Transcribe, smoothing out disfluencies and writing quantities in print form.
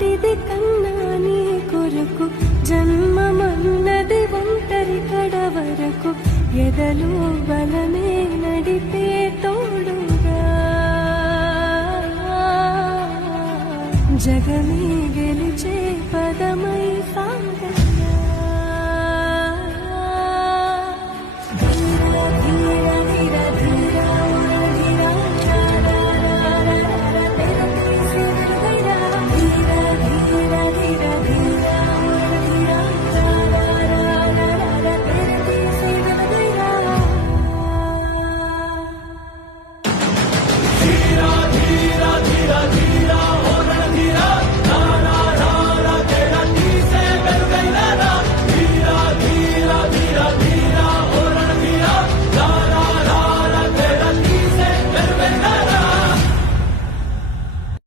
లాంటిది కన్నా నీ కొరకు జన్మమన్నది ఒంటరి కడ వరకు ఎదలో బలమే నడిపే తోడుగా జగమే గెలిచే పదమై సాగ